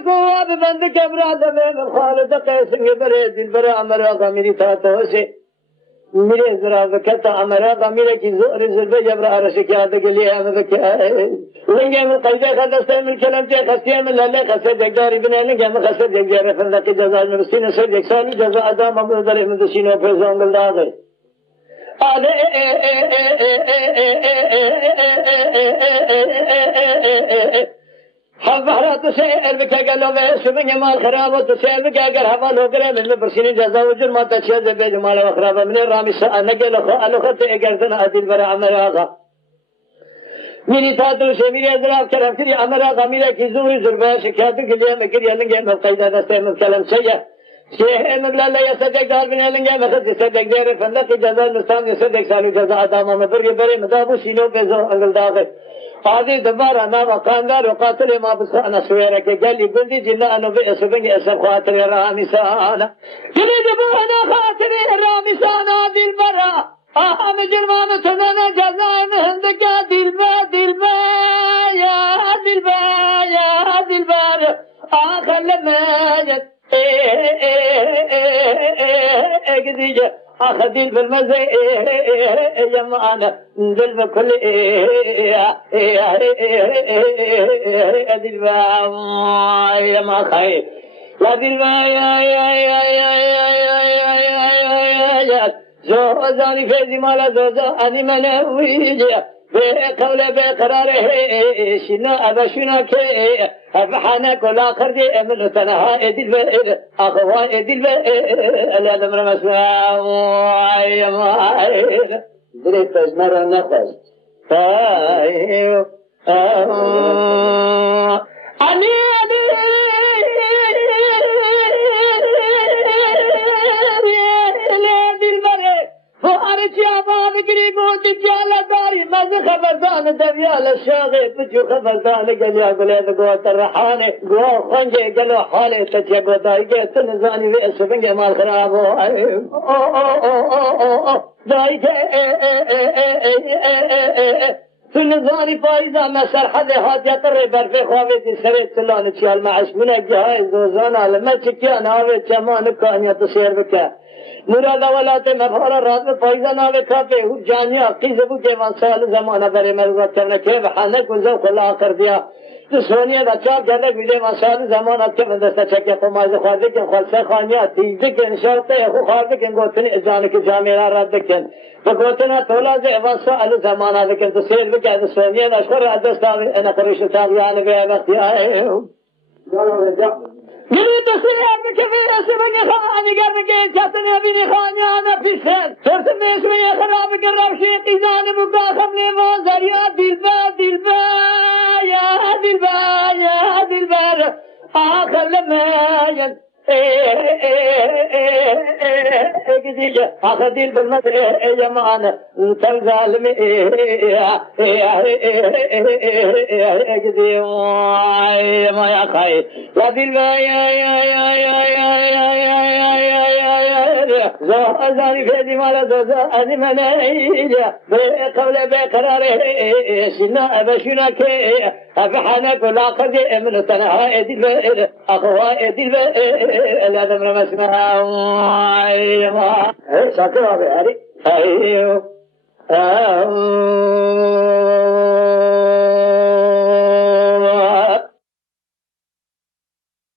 کو بند کے براد میں خالد قیس برے دل برے امرا کا میری تھا تو سے میرے ذرا کہتا امرا کا میرے کی زور زربے جبر عرش کیا تو کے لیے ہمیں کیا ہے لنگے میں قلب خدست من کلم کے خسیے میں للے خسے دگدار ابن لنگے میں خسے دگدار فرد کی جزا میں سینہ سے یکسانی جزا ادا محمود در احمد سینہ پر زنگل دا گئے ہمارا تو سے علم کیا گلو میں سمیں مال خراب ہو تو سے علم کیا اگر حوال ہو گرے میں برسینی جزا و جرمات اچھا سے بے جمال و خراب من رامی سانگے لخو الخط اگردن عدل برا عمر آغا میری تاتو سے میری ادراک کرم کری عمر آغا میرے کی زوری ضربہ شکایت کے لیے میں کری لنگے میں قیدہ دستے میں کلم سیہ شیخ مبلا اللہ یصدق دار بن لنگے میں خد صدق دیر فندق جزا نستان یصدق سالو جزا عدامہ میں برگے برے مدابو سینوں پہ زو انگل داغے آدھی دوبارہ نا وقاندار وقاتل ما بسانا سویرہ کے گلی بندی جنہ انو بے اسبنگی اسب خاطر رامیسانا جنی جبانا خاطر رامیسانا دل برا آہم جلوان سنانا جزائن ہندکا دل با یا دل با یا دل بار آخر لمیت ایک دیجے آخر دل بالمزے یمانا دل بکل دل با یما خائے لا دل با یا زوزانی فیضی مالا زوزانی منے ہوئی جا بے قول بے قرار ہے شنا ابشنا کے افحانا کل آخر دے امن تنہا دل بے اخوا دل بے اللہ دمر مسمع دل تجمر نفس علی بگری گوت جالا داری مز خبردان دویال شاغی بچو خبردان گلیا گلید گوت رحانی گو خنجی گلو حالی تچی گوتائی گی تنزانی وی اسفنگی مال خراب ہو دائی گی تنزانی پایزا میں سرحد حاجت ری برفی خواهی دی سری چلان چیال معش منگی های زوزان علمه چکیان آوی چمان کانیت سیر بکر مراد اولات مفهور رات میں پایزا ناوے کھاتے ہو جانیا قیزے بو کے وان سال زمانہ برے مرغت کرنے کے بہانے کو ذوق لا کر دیا تو سونیا دا چاپ جانے ویڈیو وان سال زمانہ کے بندستا چکے تو ماز خواجے کے خالص خانیا تیز کے انشاءتے ہو خواجے کے گوتنی جان کے جامعہ رات کن تو گوتنا تولا دے وان سال زمانہ کے تو سیل کے سونیا دا شر ادستا انا قریش تابعان بے وقت آئے گلی تو سے آپ کے میرے سے بنے خانی کر کے چتنے ابھی خانی انا پیسن پھر سے میں اس میں خراب کر رہا شیخ جان مگا ہم نے وہ ذریعہ دل با یا دل بار آخر میں ایک دیجے آخر دل بلند یمان تر ظالم ایک دیجے مایا خائے لا دل زوزانی فیدی مالا زوزانی منائی بے قول بے قرار سنہ ابشنا کے افحانا کل آخر دے امن تنہا دل اخوا دل اللہ دمر مسمع شاکر آبے اری